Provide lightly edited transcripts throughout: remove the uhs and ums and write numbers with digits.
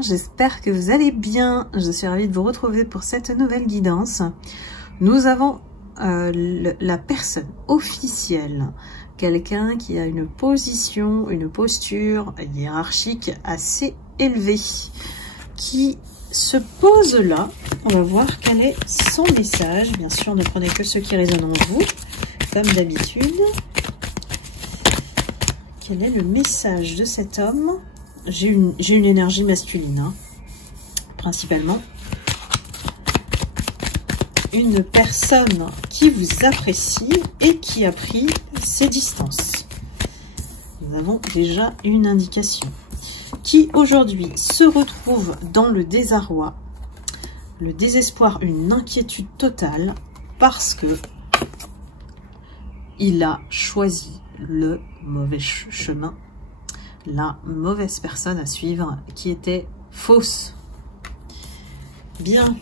lumière, j'espère que vous allez bien. Je suis ravie de vous retrouver pour cette nouvelle guidance. Nous avons la personne officielle, quelqu'un qui a une position, une posture hiérarchique assez élevée, qui se pose là. On va voir quel est son message. Bien sûr, ne prenez que ce qui résonne en vous, comme d'habitude. Quel est le message de cet homme? J'ai une énergie masculine, hein, principalement. Une personne qui vous apprécie et qui a pris ses distances. Nous avons déjà une indication. Qui aujourd'hui se retrouve dans le désarroi, le désespoir, une inquiétude totale parce que il a choisi le mauvais chemin, la mauvaise personne à suivre qui était fausse. Bien,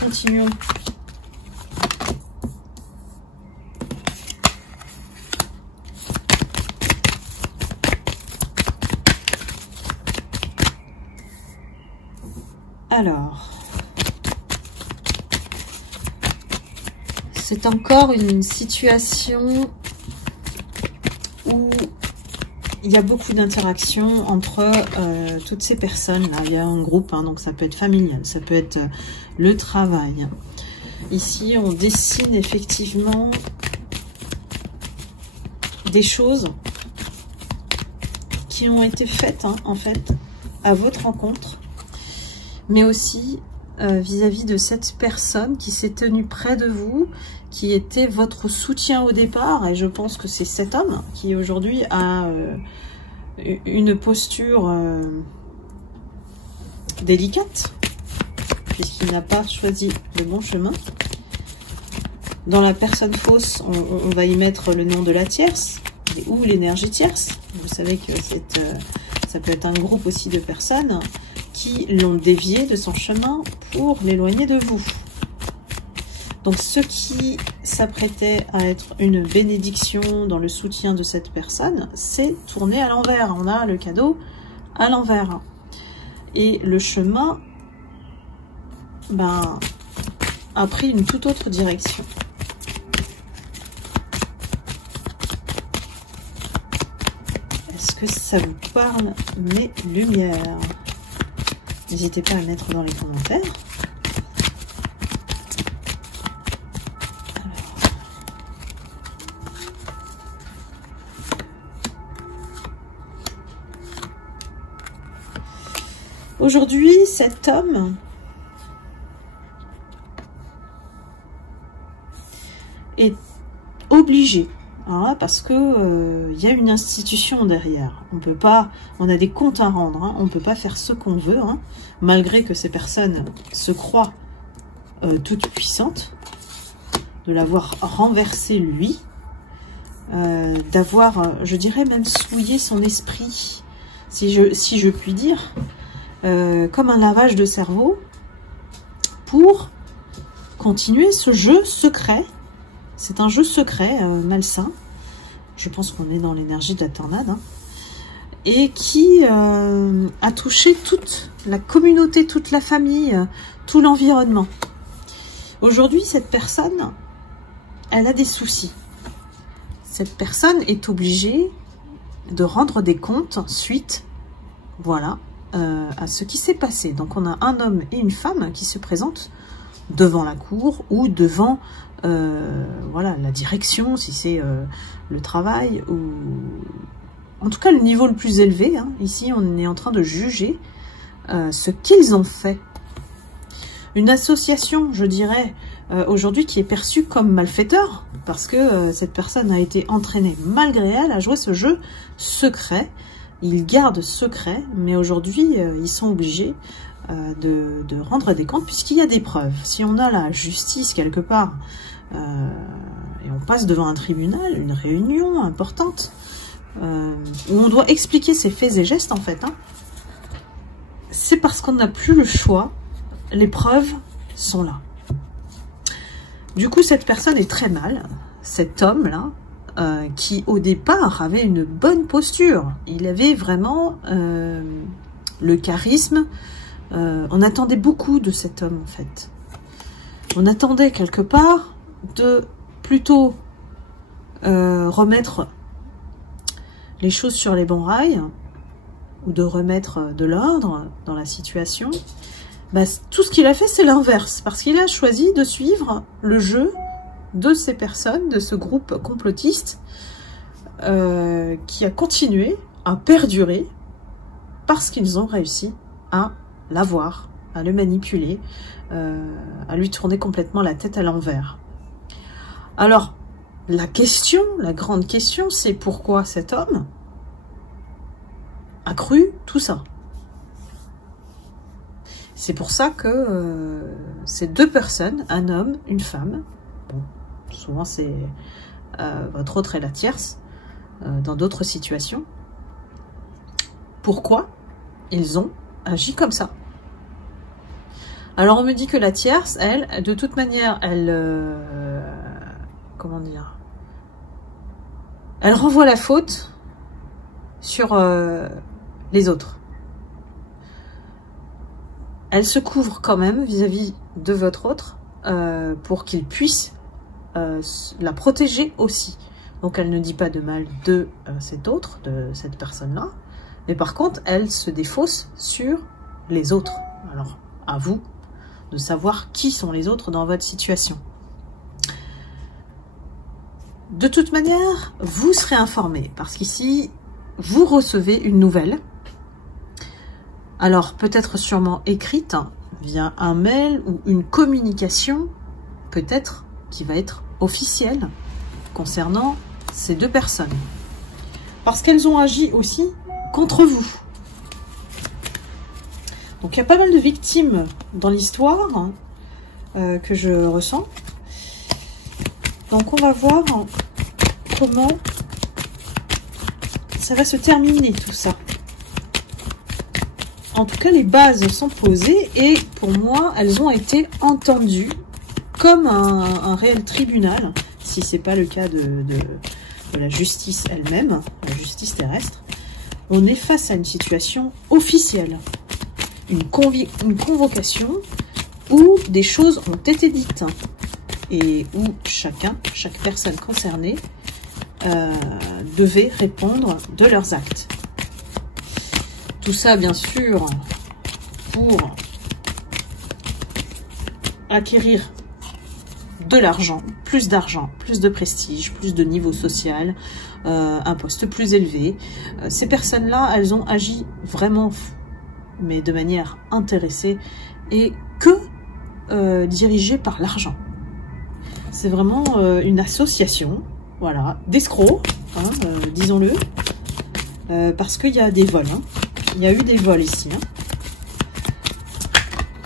continuons. Alors, c'est encore une situation où il y a beaucoup d'interactions entre toutes ces personnes-là. Il y a un groupe, hein, donc ça peut être familial, ça peut être le travail. Ici, on dessine effectivement des choses qui ont été faites, hein, en fait, à votre rencontre, mais aussi vis-à-vis de cette personne qui s'est tenue près de vous, qui était votre soutien au départ, et je pense que c'est cet homme qui aujourd'hui a une posture délicate, puisqu'il n'a pas choisi le bon chemin. Dans la personne fausse, on va y mettre le nom de la tierce, ou l'énergie tierce. Vous savez que ça peut être un groupe aussi de personnes qui l'ont dévié de son chemin pour l'éloigner de vous. Donc ce qui s'apprêtait à être une bénédiction dans le soutien de cette personne, c'est tourné à l'envers. On a le cadeau à l'envers. Et le chemin a pris une toute autre direction. Est-ce que ça vous parle, mes lumières? N'hésitez pas à le mettre dans les commentaires. Aujourd'hui, cet homme est obligé, hein, parce que y a une institution derrière. On peut pas, on a des comptes à rendre, hein, on peut pas faire ce qu'on veut, hein, malgré que ces personnes se croient toutes puissantes, de l'avoir renversé lui, d'avoir, je dirais même souillé son esprit, si je puis dire. Comme un lavage de cerveau pour continuer ce jeu secret. C'est un jeu secret malsain. Je pense qu'on est dans l'énergie de la tornade, hein, et qui a touché toute la communauté, toute la famille, tout l'environnement. Aujourd'hui, cette personne, elle a des soucis. Cette personne est obligée de rendre des comptes suite, voilà, à ce qui s'est passé. Donc on a un homme et une femme qui se présentent devant la cour ou devant voilà, la direction, si c'est le travail, ou en tout cas le niveau le plus élevé, hein. Ici on est en train de juger ce qu'ils ont fait. Une association, je dirais, aujourd'hui qui est perçue comme malfaiteur, parce que cette personne a été entraînée malgré elle à jouer ce jeu secret. Ils gardent secret, mais aujourd'hui, ils sont obligés de rendre des comptes, puisqu'il y a des preuves. Si on a la justice quelque part, et on passe devant un tribunal, une réunion importante, où on doit expliquer ses faits et gestes, en fait, hein, c'est parce qu'on n'a plus le choix. Les preuves sont là. Du coup, cette personne est très mal, cet homme-là, qui au départ avait une bonne posture. Il avait vraiment le charisme. On attendait beaucoup de cet homme, en fait. On attendait quelque part de plutôt remettre les choses sur les bons rails, ou de remettre de l'ordre dans la situation. Bah, tout ce qu'il a fait, c'est l'inverse, parce qu'il a choisi de suivre le jeu de ces personnes, de ce groupe complotiste, qui a continué à perdurer, parce qu'ils ont réussi à l'avoir, à le manipuler, à lui tourner complètement la tête à l'envers. Alors, la question, la grande question, c'est pourquoi cet homme a cru tout ça. C'est pour ça que ces deux personnes, un homme, une femme, bon, souvent c'est votre autre et la tierce, dans d'autres situations, pourquoi ils ont agi comme ça. Alors on me dit que la tierce, elle, de toute manière, elle, comment dire, elle renvoie la faute sur les autres. Elle se couvre quand même vis-à-vis de votre autre pour qu'il puisse la protéger aussi. Donc elle ne dit pas de mal de cet autre, de cette personne-là, mais par contre elle se défausse sur les autres. Alors à vous de savoir qui sont les autres dans votre situation. De toute manière, vous serez informé parce qu'ici vous recevez une nouvelle. Alors, peut-être sûrement écrite, via un mail ou une communication, peut-être, qui va être officielle, concernant ces deux personnes. Parce qu'elles ont agi aussi contre vous. Donc, il y a pas mal de victimes dans l'histoire que je ressens. Donc, on va voir comment ça va se terminer, tout ça. En tout cas, les bases sont posées et pour moi, elles ont été entendues comme un réel tribunal, si ce n'est pas le cas de la justice elle-même, la justice terrestre. On est face à une situation officielle, une convocation où des choses ont été dites et où chaque personne concernée devait répondre de leurs actes. Tout ça, bien sûr, pour acquérir de l'argent, plus de prestige, plus de niveau social, un poste plus élevé. Ces personnes-là, elles ont agi vraiment, mais de manière intéressée et que dirigées par l'argent. C'est vraiment une association, voilà, d'escrocs, hein, disons-le, parce qu'il y a des vols, hein. Il y a eu des vols ici. Hein.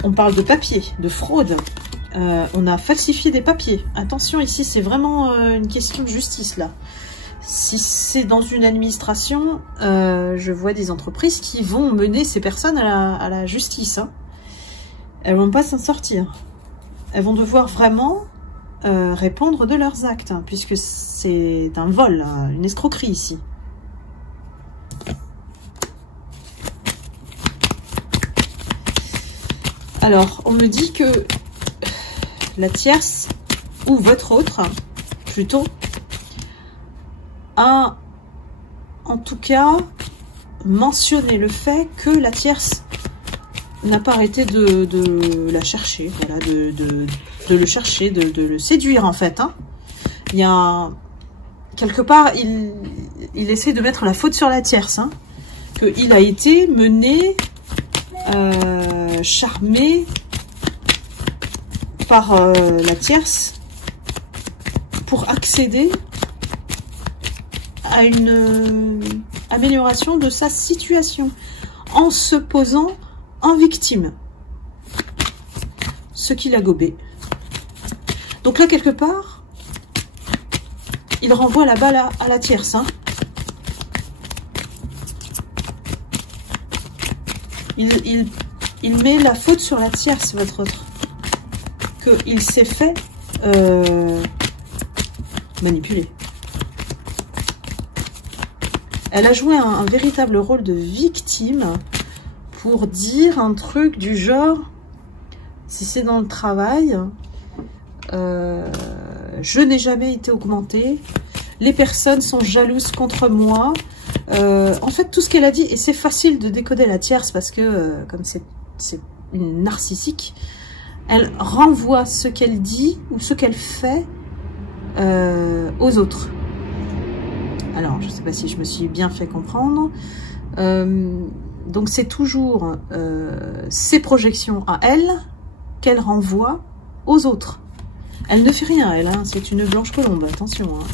On parle de papier, de fraude. On a falsifié des papiers. Attention, ici, c'est vraiment une question de justice, là. Si c'est dans une administration, je vois des entreprises qui vont mener ces personnes à la justice. Hein. Elles vont pas s'en sortir. Elles vont devoir vraiment répondre de leurs actes, hein, puisque c'est un vol, hein, une escroquerie ici. Alors, on me dit que la tierce, ou votre autre, plutôt, a en tout cas mentionné le fait que la tierce n'a pas arrêté de la chercher, voilà, de le chercher, de le séduire en fait. Hein. Il y a quelque part, il essaie de mettre la faute sur la tierce, hein, qu'il a été mené, charmé par la tierce pour accéder à une amélioration de sa situation en se posant en victime, ce qui l'a gobé. Donc là, quelque part, il renvoie la balle à la tierce. Hein. Il met la faute sur la tierce, votre autre. Qu'il s'est fait manipuler. Elle a joué un véritable rôle de victime pour dire un truc du genre, si c'est dans le travail, je n'ai jamais été augmentée, les personnes sont jalouses contre moi. En fait, tout ce qu'elle a dit, et c'est facile de décoder la tierce parce que, comme c'est une narcissique, elle renvoie ce qu'elle dit ou ce qu'elle fait aux autres. Alors, je ne sais pas si je me suis bien fait comprendre. Donc, c'est toujours ses projections à elle qu'elle renvoie aux autres. Elle ne fait rien, elle, hein. C'est une blanche colombe, attention. Hein.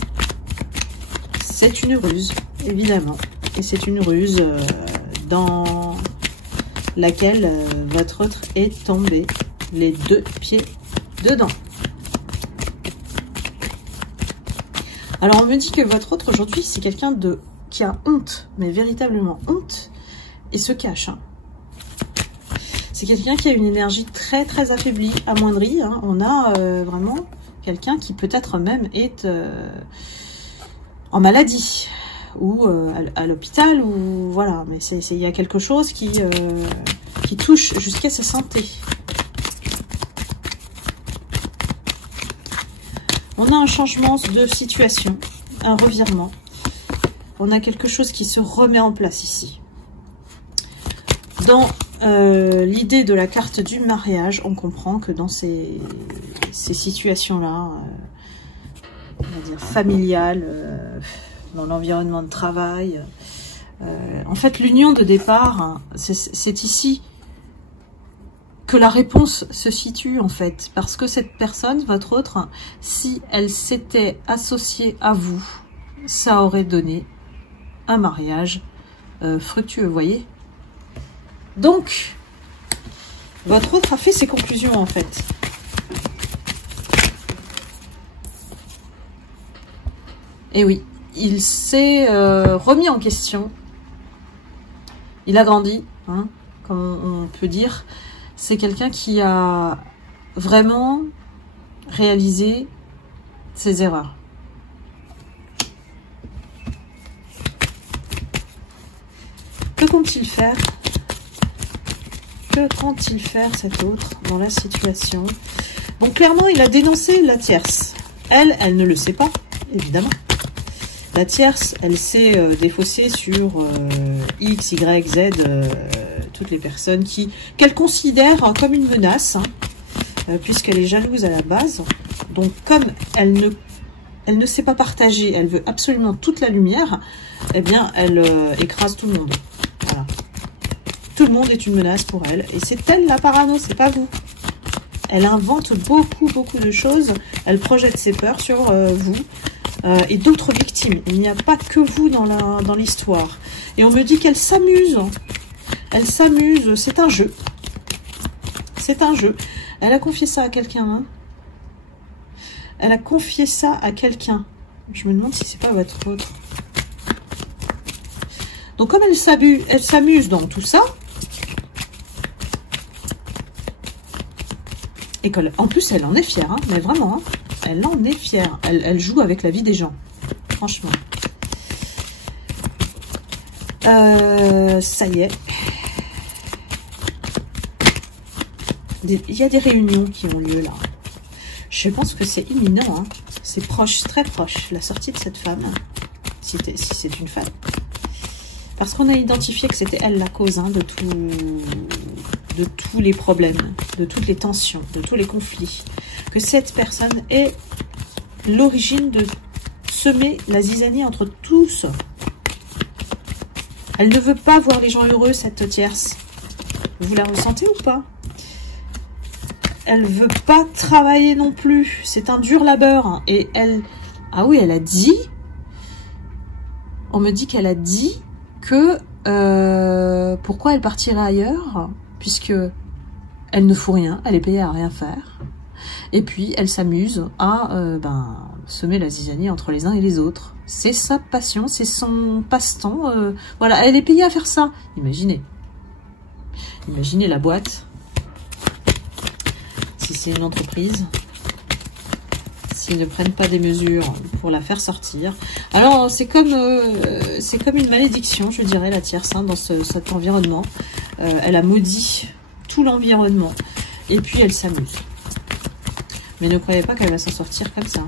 C'est une ruse, évidemment. Et c'est une ruse dans laquelle votre autre est tombé les 2 pieds dedans. Alors, on me dit que votre autre, aujourd'hui, c'est quelqu'un qui a honte, mais véritablement honte, et se cache. Hein. C'est quelqu'un qui a une énergie très, très affaiblie, amoindrie. Hein. On a vraiment quelqu'un qui peut-être même est en maladie, ou à l'hôpital, ou voilà. Mais il y a quelque chose qui touche jusqu'à sa santé. On a un changement de situation, un revirement. On a quelque chose qui se remet en place ici. Dans l'idée de la carte du mariage, on comprend que dans ces situations-là, on va dire familiales, dans l'environnement de travail, en fait, l'union de départ, hein, c'est ici que la réponse se situe, en fait. Parce que cette personne, votre autre, si elle s'était associée à vous, ça aurait donné un mariage fructueux, vous voyez. Donc, votre autre a fait ses conclusions, en fait. Et oui, il s'est remis en question. Il a grandi, hein, comme on peut dire. C'est quelqu'un qui a vraiment réalisé ses erreurs. Que compte-t-il faire? Que compte-t-il faire, cet autre, dans la situation? Bon, clairement, il a dénoncé la tierce. Elle ne le sait pas, évidemment. La tierce, elle s'est défaussée sur X, Y, Z, toutes les personnes qu'elle considère comme une menace, hein, puisqu'elle est jalouse à la base. Donc, comme elle ne sait pas partager, elle veut absolument toute la lumière, eh bien, elle écrase tout le monde. Voilà. Tout le monde est une menace pour elle. Et c'est elle la parano, c'est pas vous. Elle invente beaucoup de choses. Elle projette ses peurs sur vous et d'autres victimes. Il n'y a pas que vous dans l'histoire. Et on me dit qu'elle s'amuse. Elle s'amuse. C'est un jeu. C'est un jeu. Elle a confié ça à quelqu'un. Hein. Elle a confié ça à quelqu'un. Je me demande si c'est pas votre autre. Donc comme elle s'amuse dans tout ça, et en plus elle en est fière, hein, mais vraiment, hein, elle en est fière. Elle joue avec la vie des gens, franchement. Ça y est. Il y a des réunions qui ont lieu là. Je pense que c'est imminent, hein. C'est proche, très proche, la sortie de cette femme, si c'est une femme. Parce qu'on a identifié que c'était elle la cause, hein, de tous les problèmes, de toutes les tensions, de tous les conflits. Que cette personne est l'origine de semer la zizanie entre tous. Elle ne veut pas voir les gens heureux, cette tierce. Vous la ressentez ou pas? Elle ne veut pas travailler non plus. C'est un dur labeur. Hein. Et elle... Ah oui, elle a dit... On me dit qu'elle a dit que pourquoi elle partirait ailleurs, puisque elle ne fout rien, elle est payée à rien faire, et puis elle s'amuse à semer la zizanie entre les uns et les autres. C'est sa passion, c'est son passe-temps, voilà, elle est payée à faire ça. Imaginez la boîte, si c'est une entreprise, s'ils ne prennent pas des mesures pour la faire sortir. Alors, c'est comme une malédiction, je dirais, la tierce, hein, dans cet environnement. elle a maudit tout l'environnement. Et puis elle s'amuse. Mais ne croyez pas qu'elle va s'en sortir comme ça.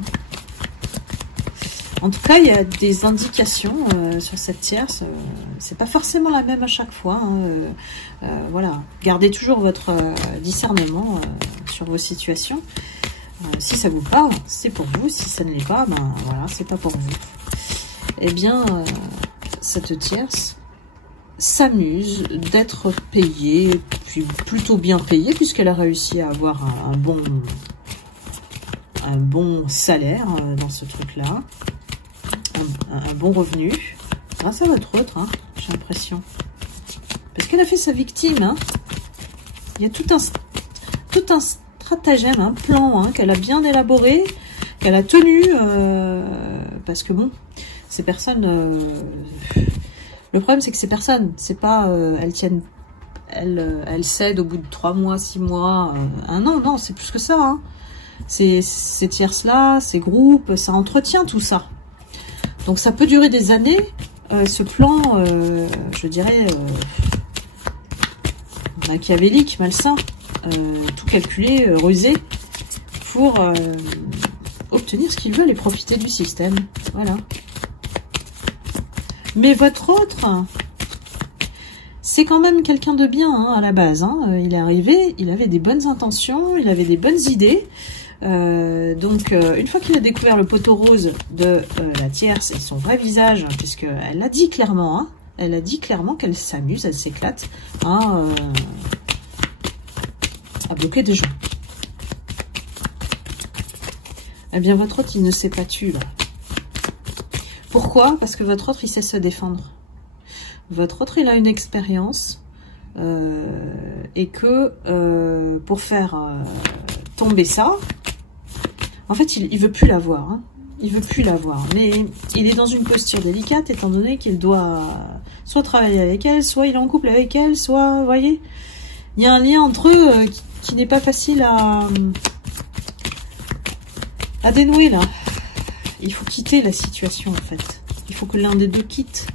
En tout cas, il y a des indications sur cette tierce. C'est pas forcément la même à chaque fois. Voilà. Gardez toujours votre discernement sur vos situations. Si ça vous parle, c'est pour vous. Si ça ne l'est pas, ben voilà, c'est pas pour vous. Eh bien, cette tierce s'amuse d'être payée, puis plutôt bien payée, puisqu'elle a réussi à avoir un bon salaire dans ce truc-là, un bon revenu, grâce à votre autre, hein, j'ai l'impression. Parce qu'elle a fait sa victime, hein. Il y a tout un stratagème, un plan hein, qu'elle a bien élaboré, qu'elle a tenu, parce que bon, ces personnes... le problème, c'est que ces personnes, c'est pas... elles cèdent au bout de 3 mois, 6 mois, 1 an, non, c'est plus que ça, hein. Ces tierces-là, ces groupes, ça entretient tout ça. Donc ça peut durer des années, ce plan, je dirais, machiavélique, malsain, tout calculé, rusé, pour obtenir ce qu'ils veulent et profiter du système. Voilà. Mais votre autre, c'est quand même quelqu'un de bien hein, à la base. Hein. Il est arrivé, il avait des bonnes intentions, il avait des bonnes idées. Donc, une fois qu'il a découvert le poteau rose de la tierce et son vrai visage, puisqu'elle l'a dit clairement, hein, elle a dit clairement qu'elle s'amuse, elle s'éclate à bloquer des gens. Eh bien, votre autre, il ne s'est pas tué, là. Pourquoi? Parce que votre autre, il sait se défendre. Votre autre, il a une expérience et que pour faire tomber ça, en fait, il veut plus la voir. Hein. Il veut plus la voir. Mais il est dans une posture délicate étant donné qu'il doit soit travailler avec elle, soit il est en couple avec elle, soit, vous voyez, il y a un lien entre eux qui n'est pas facile à dénouer, là. Il faut quitter la situation, en fait. Il faut que l'un des deux quitte.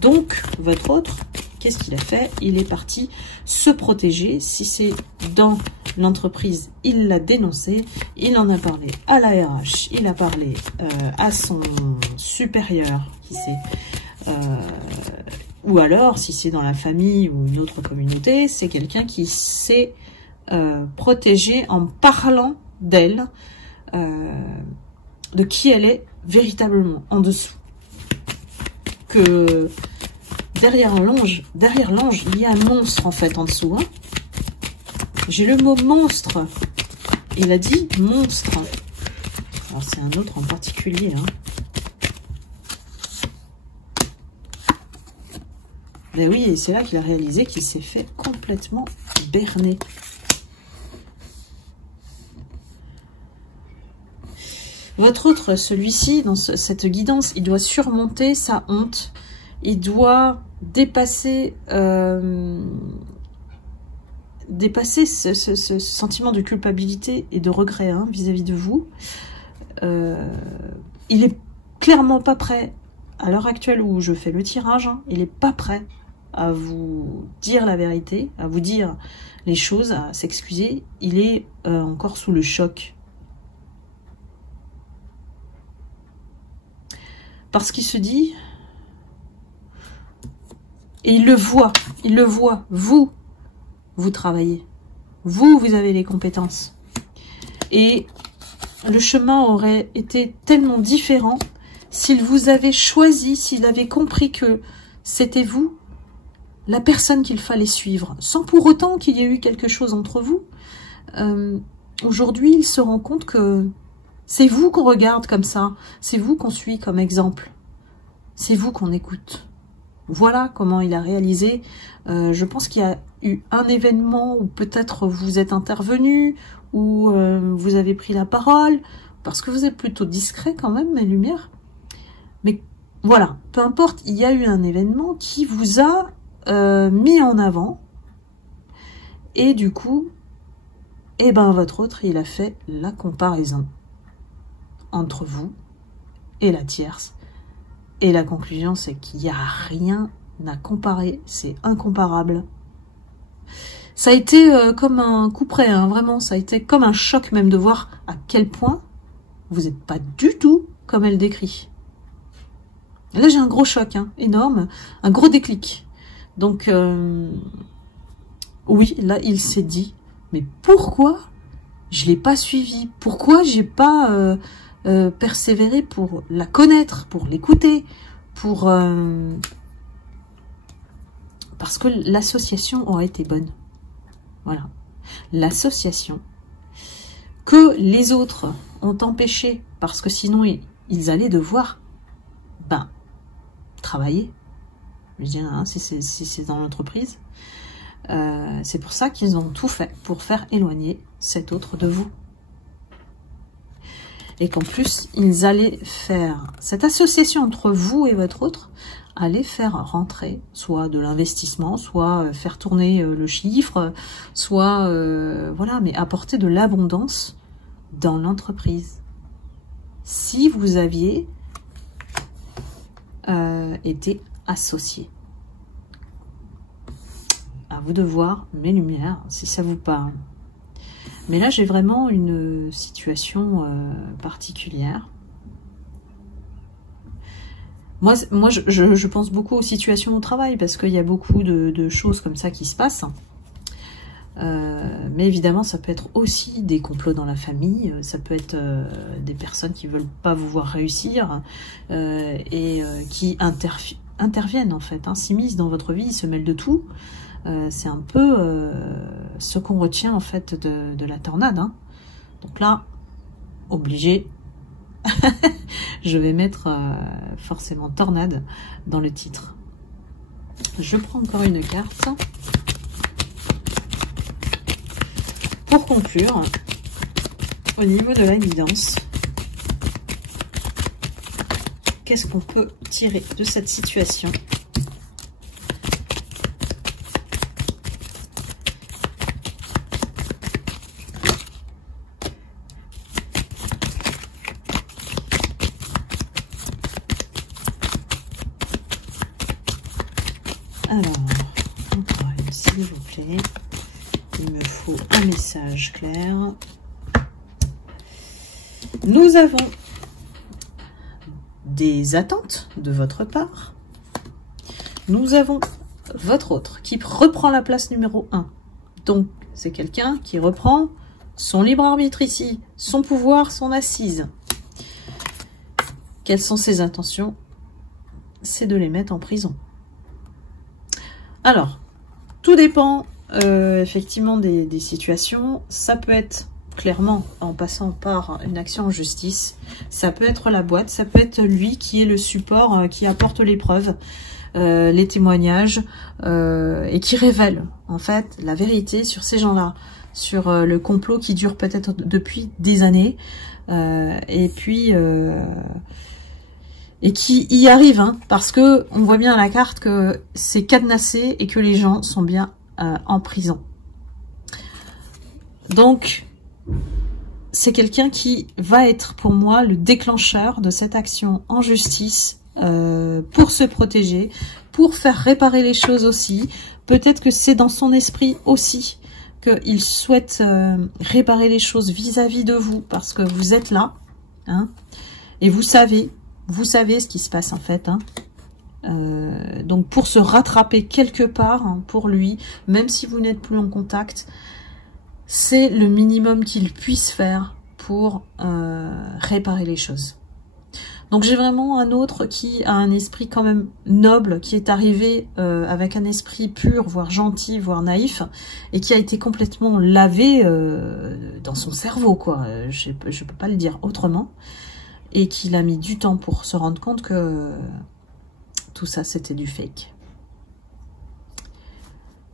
Donc, votre autre, qu'est-ce qu'il a fait? Il est parti se protéger. Si c'est dans l'entreprise, il l'a dénoncé. Il en a parlé à la RH. Il a parlé à son supérieur, qui sait. Ou alors, si c'est dans la famille ou une autre communauté, c'est quelqu'un qui s'est protégé en parlant d'elle, de qui elle est véritablement en dessous. Que derrière l'ange, il y a un monstre en fait en dessous. Hein. J'ai le mot monstre. Il a dit monstre. Alors c'est un autre en particulier. Hein. Mais oui, et c'est là qu'il a réalisé qu'il s'est fait complètement berner. Votre autre, celui-ci, dans cette guidance, il doit surmonter sa honte. Il doit dépasser ce sentiment de culpabilité et de regret hein, vis-à-vis de vous. Il est clairement pas prêt, à l'heure actuelle où je fais le tirage, hein, il est pas prêt à vous dire la vérité, à vous dire les choses, à s'excuser. Il est encore sous le choc. Parce qu'il se dit, et il le voit, vous travaillez, vous avez les compétences. Et le chemin aurait été tellement différent s'il vous avait choisi, s'il avait compris que c'était vous, la personne qu'il fallait suivre, sans pour autant qu'il y ait eu quelque chose entre vous. Aujourd'hui, il se rend compte que c'est vous qu'on regarde comme ça, c'est vous qu'on suit comme exemple, c'est vous qu'on écoute. Voilà comment il a réalisé. Je pense qu'il y a eu un événement où peut-être vous êtes intervenu, où vous avez pris la parole, parce que vous êtes plutôt discret quand même, mes lumières. Mais voilà, peu importe, il y a eu un événement qui vous a mis en avant, et du coup, eh ben votre autre, il a fait la comparaison entre vous et la tierce. Et la conclusion, c'est qu'il n'y a rien à comparer. C'est incomparable. Ça a été comme un coup près, hein, vraiment, ça a été comme un choc même de voir à quel point vous n'êtes pas du tout comme elle décrit. Et là, j'ai un gros choc, hein, énorme, un gros déclic. Donc, oui, là, il s'est dit, mais pourquoi je l'ai pas suivi? Pourquoi j'ai pas persévéré pour la connaître, pour l'écouter, pour parce que l'association aurait été bonne. Voilà, l'association que les autres ont empêché parce que sinon ils allaient devoir travailler. Je veux dire, hein, si c'est dans l'entreprise. C'est pour ça qu'ils ont tout fait pour faire éloigner cet autre de vous. Et qu'en plus, ils allaient faire cette association entre vous et votre autre, allait faire rentrer soit de l'investissement, soit faire tourner le chiffre, soit voilà, mais apporter de l'abondance dans l'entreprise. Si vous aviez été associé. À vous de voir mes lumières, si ça vous parle. Mais là, j'ai vraiment une situation particulière. Moi je pense beaucoup aux situations au travail, parce qu'il y a beaucoup de choses comme ça qui se passent. Mais évidemment, ça peut être aussi des complots dans la famille, ça peut être des personnes qui veulent pas vous voir réussir et qui interviennent en fait, hein, s'immiscent dans votre vie, ils se mêlent de tout. C'est un peu ce qu'on retient en fait de la tornade. Hein. Donc là, obligé, je vais mettre forcément tornade dans le titre. Je prends encore une carte. Pour conclure, au niveau de la guidance, qu'est-ce qu'on peut tirer de cette situation ? Alors, encore une, s'il vous plaît. Il me faut un message clair. Nous avons des attentes de votre part. Nous avons votre autre qui reprend la place numéro 1. Donc, c'est quelqu'un qui reprend son libre arbitre ici, son pouvoir, son assise. Quelles sont ses intentions? C'est de les mettre en prison. Alors, tout dépend effectivement des situations. Ça peut être clairement en passant par une action en justice. Ça peut être la boîte, ça peut être lui qui est le support, qui apporte les preuves, les témoignages et qui révèle en fait la vérité sur ces gens-là, sur le complot qui dure peut-être depuis des années et puis et qui y arrive, hein, parce que on voit bien à la carte que c'est cadenassé et que les gens sont bien en prison. Donc, c'est quelqu'un qui va être pour moi le déclencheur de cette action en justice pour se protéger, pour faire réparer les choses aussi. Peut-être que c'est dans son esprit aussi qu'il souhaite réparer les choses vis-à-vis de vous, parce que vous êtes là, hein, et vous savez ce qui se passe en fait, hein. Donc pour se rattraper quelque part, hein, pour lui, même si vous n'êtes plus en contact, c'est le minimum qu'il puisse faire pour réparer les choses. Donc j'ai vraiment un autre qui a un esprit quand même noble, qui est arrivé avec un esprit pur, voire gentil, voire naïf, et qui a été complètement lavé dans son cerveau, quoi. Je peux pas le dire autrement. Et qu'il a mis du temps pour se rendre compte que tout ça, c'était du fake.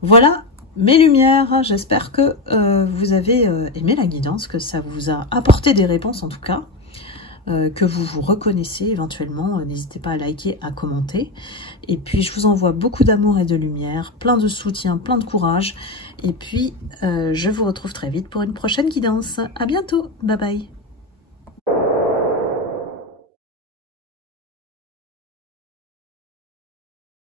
Voilà mes lumières. J'espère que vous avez aimé la guidance, que ça vous a apporté des réponses en tout cas, que vous vous reconnaissez éventuellement. N'hésitez pas à liker, à commenter. Et puis, je vous envoie beaucoup d'amour et de lumière, plein de soutien, plein de courage. Et puis, je vous retrouve très vite pour une prochaine guidance. À bientôt. Bye bye.